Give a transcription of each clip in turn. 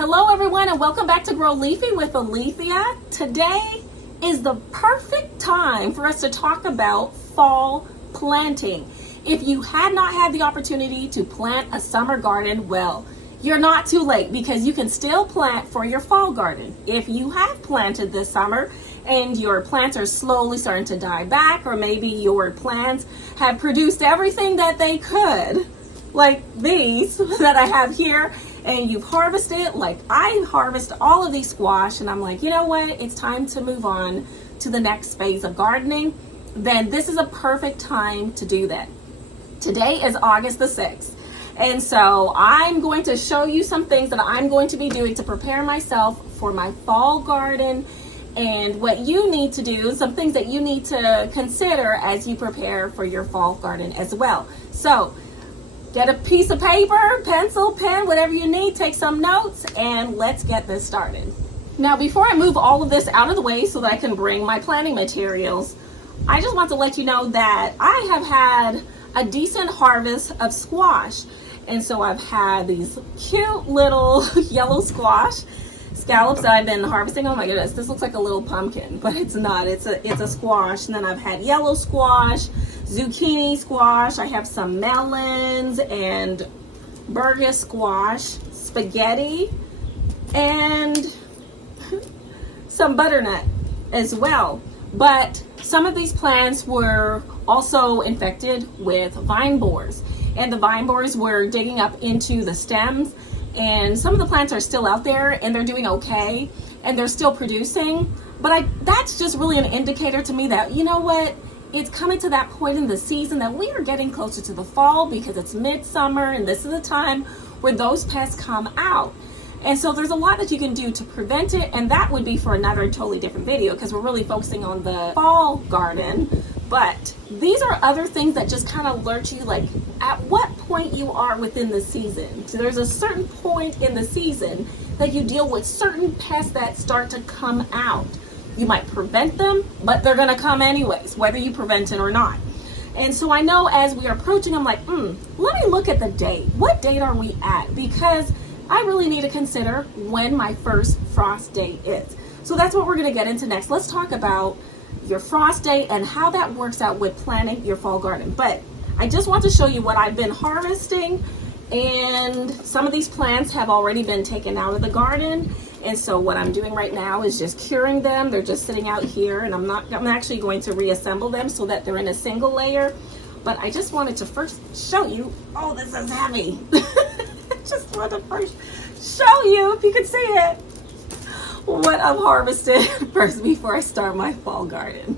Hello everyone and welcome back to Grow Leafy with Alethea. Today is the perfect time for us to talk about fall planting. If you had not had the opportunity to plant a summer garden, well, you're not too late because you can still plant for your fall garden. If you have planted this summer and your plants are slowly starting to die back, or maybe your plants have produced everything that they could, like these that I have here, and you've harvested, like I harvest all of these squash, and I'm like, you know what, it's time to move on to the next phase of gardening, then this is a perfect time to do that. Today is August the 6th. And so I'm going to show you some things that I'm going to be doing to prepare myself for my fall garden, and what you need to do, some things that you need to consider as you prepare for your fall garden as well. So get a piece of paper, pencil, pen, whatever you need, take some notes, and let's get this started. Now, before I move all of this out of the way so that I can bring my planting materials, I just want to let you know that I have had a decent harvest of squash. And so I've had these cute little yellow squash scallops that I've been harvesting. Oh my goodness, this looks like a little pumpkin, but it's not. It's a squash. And then I've had yellow squash, zucchini squash. I have some melons and Burgess squash, spaghetti, and some butternut as well. But some of these plants were also infected with vine borers, and the vine borers were digging up into the stems, and some of the plants are still out there and they're doing okay and they're still producing. But that's just really an indicator to me that, you know what, it's coming to that point in the season that we are getting closer to the fall, because it's midsummer and this is the time where those pests come out. And so there's a lot that you can do to prevent it, and that would be for another totally different video because we're really focusing on the fall garden. But these are other things that just kind of alert you, like at what point you are within the season. So there's a certain point in the season that you deal with certain pests that start to come out. You might prevent them, but they're gonna come anyways, whether you prevent it or not. And so I know as we are approaching, I'm like, let me look at the date. What date are we at? Because I really need to consider when my first frost date is. So that's what we're gonna get into next. Let's talk about your frost date and how that works out with planting your fall garden. But I just want to show you what I've been harvesting, and some of these plants have already been taken out of the garden. And so what I'm doing right now is just curing them. They're just sitting out here, and I'm actually going to reassemble them so that they're in a single layer. But I just wanted to first show you, oh, this is heavy. Just wanted to first show you, if you can see it, what I've harvested first before I start my fall garden.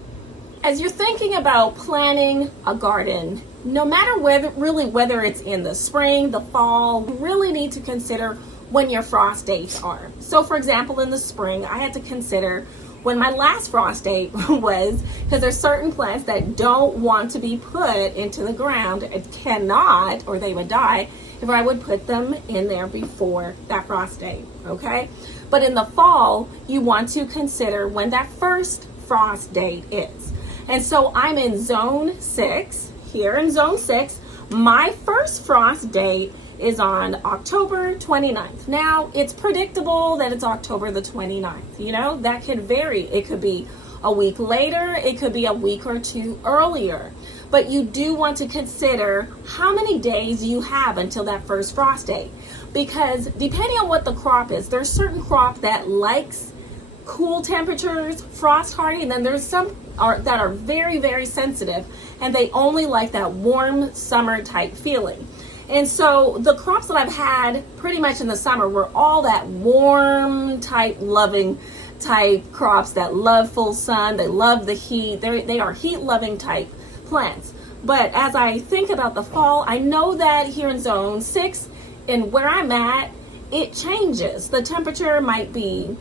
As you're thinking about planting a garden, no matter whether it's in the spring, the fall, you really need to consider when your frost dates are. So for example, in the spring, I had to consider when my last frost date was, because there's certain plants that don't want to be put into the ground. It cannot, or they would die if I would put them in there before that frost date, okay? But in the fall, you want to consider when that first frost date is. And so I'm in zone 6, here in zone 6. My first frost date is on October 29th. Now, it's predictable that it's October the 29th. You know, that could vary. It could be a week later, it could be a week or two earlier. But you do want to consider how many days you have until that first frost date. Because depending on what the crop is, there's certain crop that likes cool temperatures, frost hardy, and then there's some that are very, very sensitive, and they only like that warm summer type feeling. And so the crops that I've had pretty much in the summer were all that warm type, loving type crops that love full sun, they love the heat, they are heat loving type plants. But as I think about the fall, I know that here in zone 6 and where I'm at, it changes. The temperature might be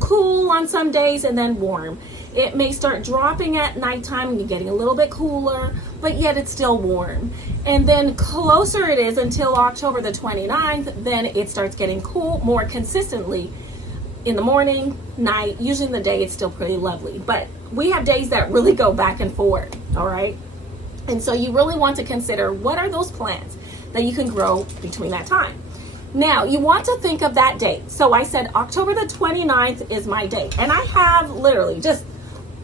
cool on some days and then warm. It may start dropping at nighttime and you're getting a little bit cooler, but yet it's still warm. And then closer it is until October the 29th, then it starts getting cool more consistently in the morning, night, usually in the day it's still pretty lovely. But we have days that really go back and forth, all right? And so you really want to consider what are those plants that you can grow between that time. Now, you want to think of that date. So I said October the 29th is my date. And I have literally just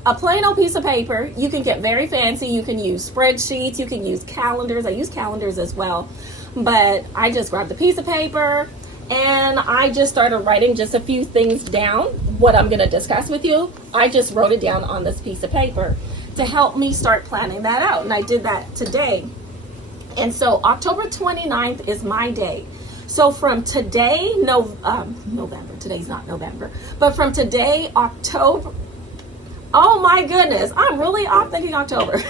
a plain old piece of paper. You can get very fancy. You can use spreadsheets. You can use calendars. I use calendars as well. But I just grabbed a piece of paper and I just started writing just a few things down, what I'm going to discuss with you. I just wrote it down on this piece of paper to help me start planning that out. And I did that today. And so October 29th is my day. So from today, November, today's not November, but from today, October, oh my goodness, I'm really off thinking October.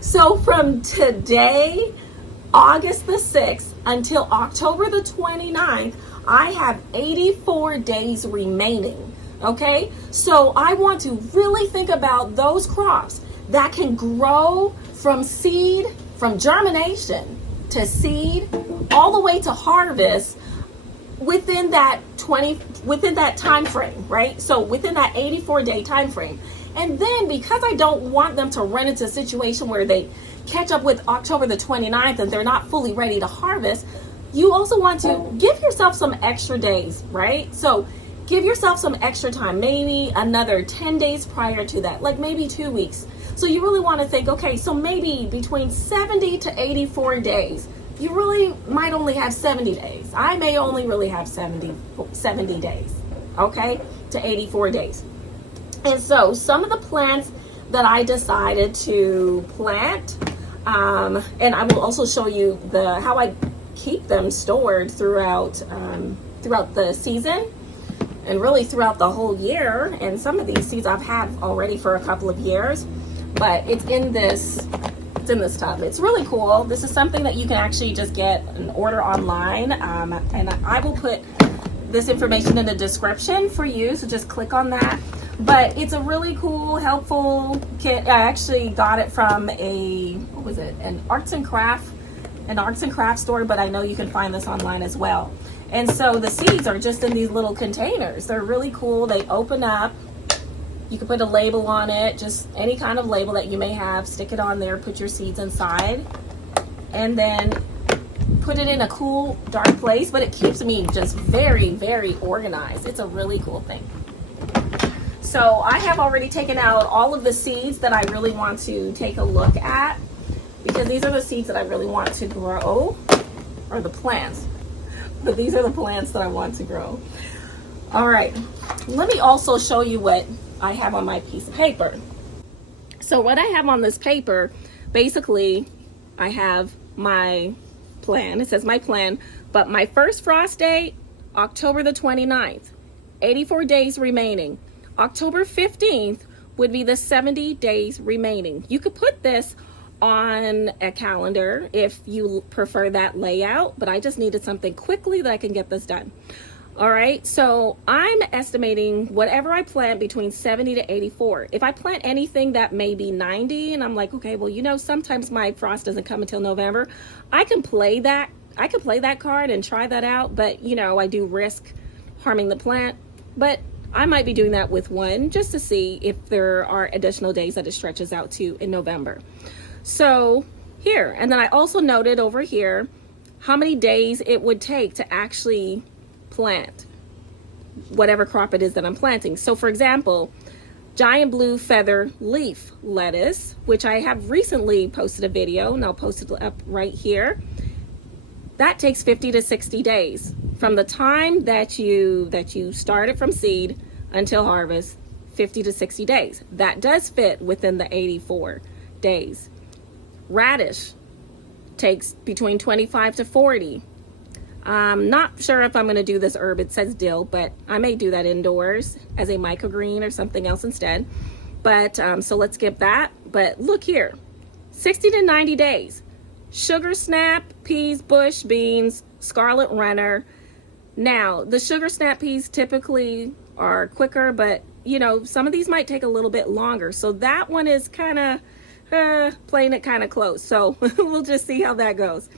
So from today, August the 6th until October the 29th, I have 84 days remaining, okay? So I want to really think about those crops that can grow from seed, from germination to seed, all the way to harvest within that time frame, right? So within that 84-day time frame. And then because I don't want them to run into a situation where they catch up with October the 29th and they're not fully ready to harvest, you also want to give yourself some extra days, right? So give yourself some extra time, maybe another 10 days prior to that, like maybe 2 weeks. So you really want to think, okay, so maybe between 70 to 84 days, you really might only have 70 days. I may only really have 70 days, okay, to 84 days. And so some of the plants that I decided to plant, and I will also show you how I keep them stored throughout the season and really throughout the whole year. And some of these seeds I've had already for a couple of years, but it's in this tub. It's really cool. This is something that you can actually just get and order online, and I will put this information in the description for you, so just click on that. But it's a really cool, helpful kit. I actually got it from an arts and craft store, but I know you can find this online as well. And so the seeds are just in these little containers. They're really cool. They open up. You can put a label on it, just any kind of label that you may have, stick it on there, put your seeds inside, and then put it in a cool, dark place, but it keeps me just very, very organized. It's a really cool thing. So I have already taken out all of the seeds that I really want to take a look at, because these are the seeds that I really want to grow, or the plants, but these are the plants that I want to grow. All right, let me also show you what I have on my piece of paper. So what I have on this paper, basically, I have my plan. It says my plan, but my first frost date, October the 29th, 84 days remaining. October 15th would be the 70 days remaining. You could put this on a calendar if you prefer that layout, but I just needed something quickly that I can get this done. All right, so I'm estimating whatever I plant between 70 to 84. If I plant anything that may be 90, and I'm like, okay, well, sometimes my frost doesn't come until November, I can play that card and try that out, but I do risk harming the plant. But I might be doing that with one just to see if there are additional days that it stretches out to in November. So here, and then I also noted over here how many days it would take to actually plant whatever crop it is that I'm planting. So for example, giant blue feather leaf lettuce, which I have recently posted a video, and I'll post it up right here. That takes 50 to 60 days from the time that you start it from seed until harvest. 50 to 60 days. That does fit within the 84 days. Radish takes between 25 to 40. I'm not sure if I'm going to do this herb. It says dill, but I may do that indoors as a microgreen or something else instead. But so let's skip that. But look here, 60 to 90 days. Sugar snap, peas, bush beans, scarlet runner. Now, the sugar snap peas typically are quicker, but some of these might take a little bit longer. So that one is kind of playing it kind of close. So we'll just see how that goes.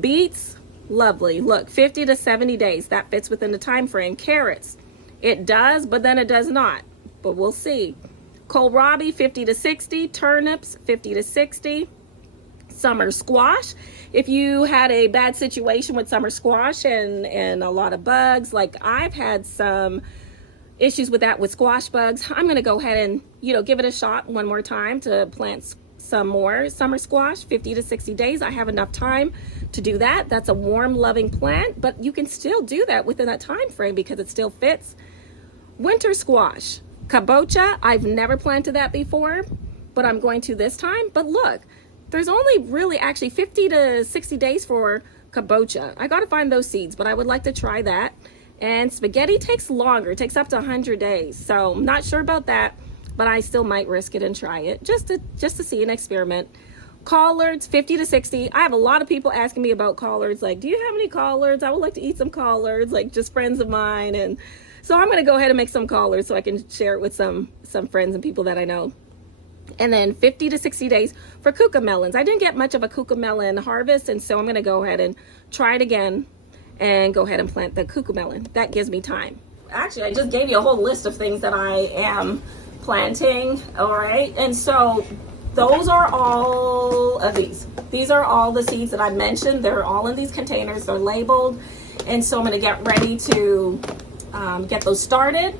Beets, lovely. Look, 50 to 70 days. That fits within the time frame. Carrots, it does, but then it does not. But we'll see. Kohlrabi, 50 to 60. Turnips, 50 to 60. summer squash. If you had a bad situation with summer squash and a lot of bugs, like I've had some issues with that with squash bugs, I'm going to go ahead and, give it a shot one more time to plant some more summer squash. 50 to 60 days. I have enough time to do that. That's a warm, loving plant, but you can still do that within that time frame because it still fits. Winter squash, kabocha. I've never planted that before, but I'm going to this time. But look, there's only really actually 50 to 60 days for kabocha. I got to find those seeds, but I would like to try that. And spaghetti takes longer. It takes up to 100 days. So I'm not sure about that, but I still might risk it and try it just to see an experiment. Collards, 50 to 60. I have a lot of people asking me about collards. Like, do you have any collards? I would like to eat some collards, like just friends of mine. And so I'm going to go ahead and make some collards so I can share it with some friends and people that I know. And then 50 to 60 days for cucamelons. I didn't get much of a cucamelon harvest, and so I'm going to go ahead and try it again and go ahead and plant the cucamelon. That gives me time. Actually, I just gave you a whole list of things that I am planting, all right? And so those are all of these. These are all the seeds that I mentioned. They're all in these containers. They're labeled. And so I'm going to get ready to get those started.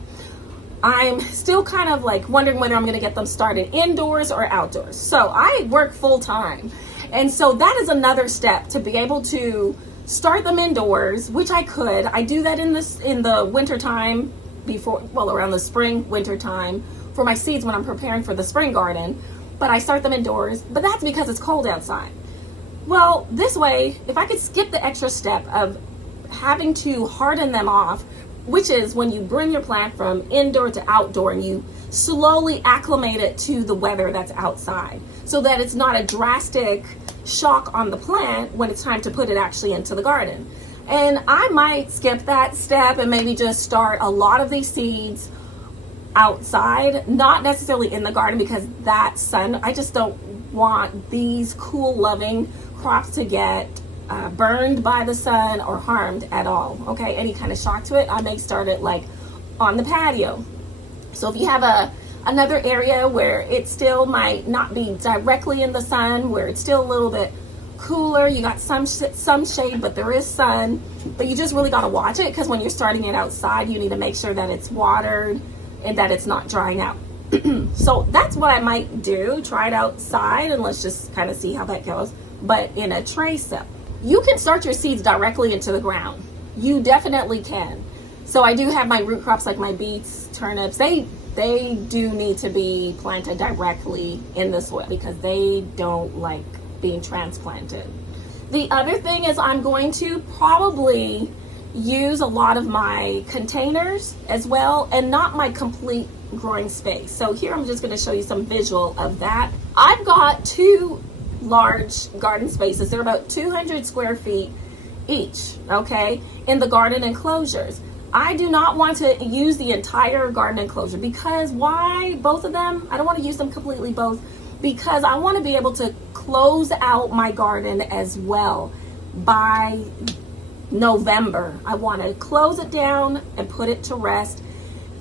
I'm still kind of like wondering whether I'm going to get them started indoors or outdoors. So I work full time. And so that is another step to be able to start them indoors, which I could. I do that in the winter time around the spring, winter time for my seeds when I'm preparing for the spring garden. But I start them indoors, but that's because it's cold outside. Well, this way, if I could skip the extra step of having to harden them off, which is when you bring your plant from indoor to outdoor and you slowly acclimate it to the weather that's outside so that it's not a drastic shock on the plant when it's time to put it actually into the garden. And I might skip that step and maybe just start a lot of these seeds outside, not necessarily in the garden, because that sun, I just don't want these cool loving crops to get burned by the sun or harmed at all. Okay, any kind of shock to it, I may start it like on the patio. So if you have another area where it still might not be directly in the sun, where it's still a little bit cooler, you got some shade, but there is sun, but you just really got to watch it, because when you're starting it outside, you need to make sure that it's watered and that it's not drying out. So that's what I might do, try it outside, and let's just kind of see how that goes. But in a tray cell, you can start your seeds directly into the ground. You definitely can. So I do have my root crops like my beets, turnips. They do need to be planted directly in the soil because they don't like being transplanted. The other thing is I'm going to probably use a lot of my containers as well, and not my complete growing space. So here I'm just going to show you some visual of that. I've got two large garden spaces. They're about 200 square feet each, okay, in the garden enclosures. I do not want to use the entire garden enclosure, because why both of them? I don't want to use them completely both, because I want to be able to close out my garden as well by November. I want to close it down and put it to rest,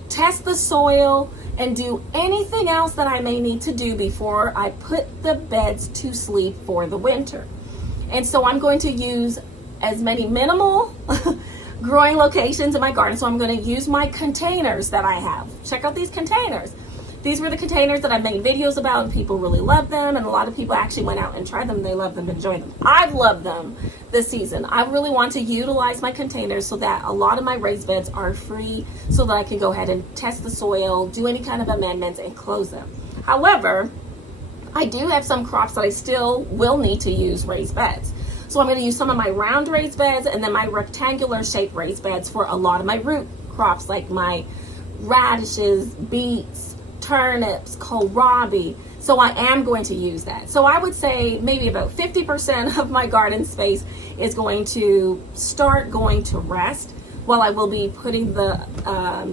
test the soil, and do anything else that I may need to do before I put the beds to sleep for the winter. And so I'm going to use as many minimal growing locations in my garden. So I'm going to use my containers that I have. Check out these containers. These were the containers that I made videos about, and people really love them, and a lot of people actually went out and tried them. They love them, enjoy them. I've loved them this season. I really want to utilize my containers so that a lot of my raised beds are free, so that I can go ahead and test the soil, do any kind of amendments, and close them. However, I do have some crops that I still will need to use raised beds. So I'm going to use some of my round raised beds and then my rectangular shaped raised beds for a lot of my root crops, like my radishes, beets, turnips, kohlrabi. So I am going to use that. So I would say maybe about 50% of my garden space is going to start going to rest, while I will be putting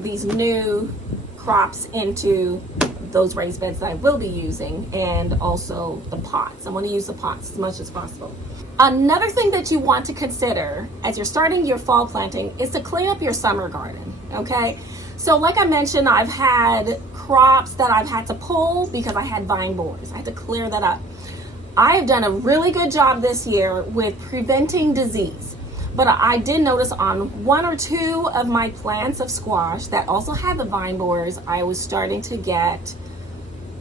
these new crops into those raised beds that I will be using, and also the pots. I want to use the pots as much as possible. Another thing that you want to consider as you're starting your fall planting is to clean up your summer garden, okay? So like I mentioned, I've had crops that I've had to pull because I had vine borers. I had to clear that up. I have done a really good job this year with preventing disease. But I did notice on one or two of my plants of squash that also had the vine borers, I was starting to get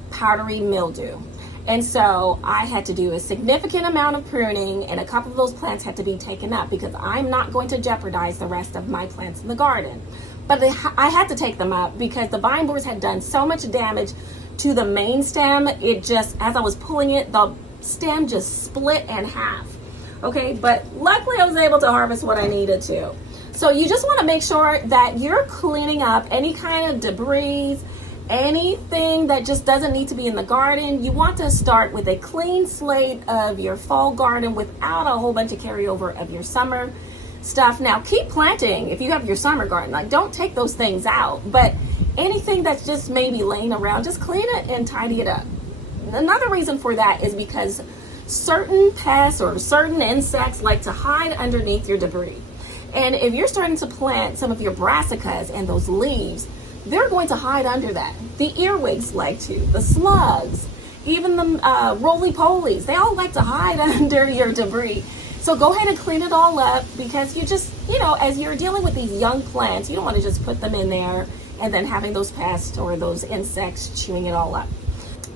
powdery mildew. And so I had to do a significant amount of pruning, and a couple of those plants had to be taken up because I'm not going to jeopardize the rest of my plants in the garden. But I had to take them up because the vine borers had done so much damage to the main stem. It just, as I was pulling it, the stem just split in half. Okay, but luckily I was able to harvest what I needed to. So you just want to make sure that you're cleaning up any kind of debris, anything that just doesn't need to be in the garden. You want to start with a clean slate of your fall garden without a whole bunch of carryover of your summer stuff. Now keep planting if you have your summer garden. Like, don't take those things out, but anything that's just maybe laying around, just clean it and tidy it up. Another reason for that is because certain pests or certain insects like to hide underneath your debris. And if you're starting to plant some of your brassicas and those leaves, they're going to hide under that. The earwigs like to, the slugs, even the roly-polies, they all like to hide under your debris. So go ahead and clean it all up, because you just, as you're dealing with these young plants, you don't want to just put them in there and then having those pests or those insects chewing it all up.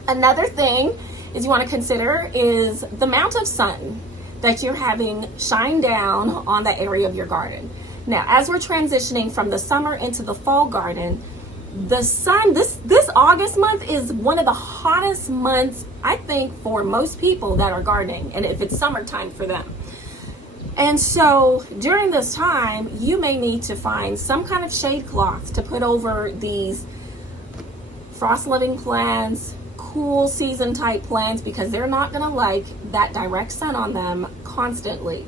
Another thing is you want to consider is the amount of sun that you're having shine down on that area of your garden. Now, as we're transitioning from the summer into the fall garden, the sun, this August month is one of the hottest months, I think, for most people that are gardening, and if it's summertime for them. And so during this time, you may need to find some kind of shade cloth to put over these frost-loving plants, cool season type plants, because they're not going to like that direct sun on them constantly.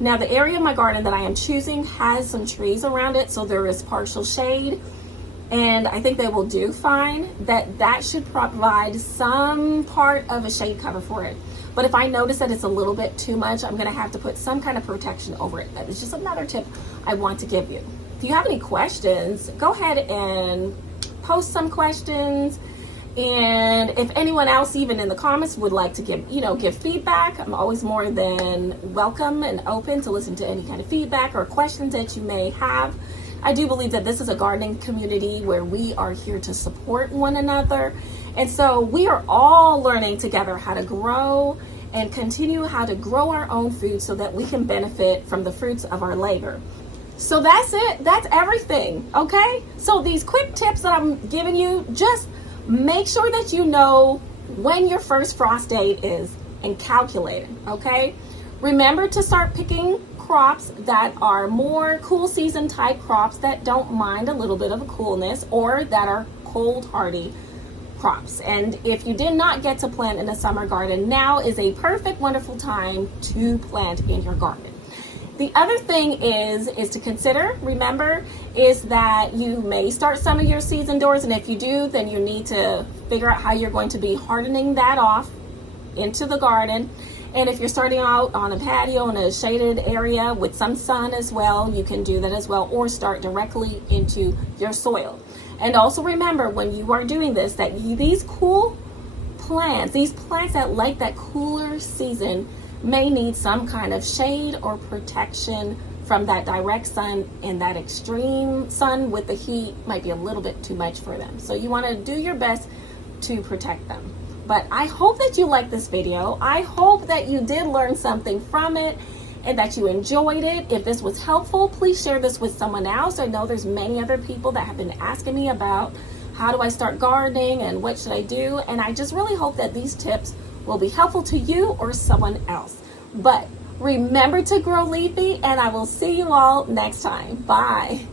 Now, the area of my garden that I am choosing has some trees around it, so there is partial shade, and I think they will do fine. That should provide some part of a shade cover for it. But if I notice that it's a little bit too much, I'm going to have to put some kind of protection over it. That is just another tip I want to give you. If you have any questions, go ahead and post some questions. And if anyone else, even in the comments, would like to give feedback, I'm always more than welcome and open to listen to any kind of feedback or questions that you may have. I do believe that this is a gardening community where we are here to support one another. And so we are all learning together how to grow and continue how to grow our own food so that we can benefit from the fruits of our labor. So that's it. That's everything. Okay? So these quick tips that I'm giving you, just make sure that you know when your first frost date is and calculate it, okay? Remember to start picking crops that are more cool season type crops that don't mind a little bit of a coolness, or that are cold hardy crops. And if you did not get to plant in a summer garden, now is a perfect, wonderful time to plant in your garden. The other thing is to consider, remember, is that you may start some of your seeds indoors, and if you do, then you need to figure out how you're going to be hardening that off into the garden. And if you're starting out on a patio in a shaded area with some sun as well, you can do that as well, or start directly into your soil. And also remember, when you are doing this, that these cool plants, these plants that like that cooler season, may need some kind of shade or protection from that direct sun, and that extreme sun with the heat might be a little bit too much for them. So you want to do your best to protect them. But I hope that you liked this video. I hope that you did learn something from it and that you enjoyed it. If this was helpful, please share this with someone else. I know there's many other people that have been asking me about how do I start gardening and what should I do, and I just really hope that these tips will be helpful to you or someone else. But remember to grow leafy, and I will see you all next time. Bye.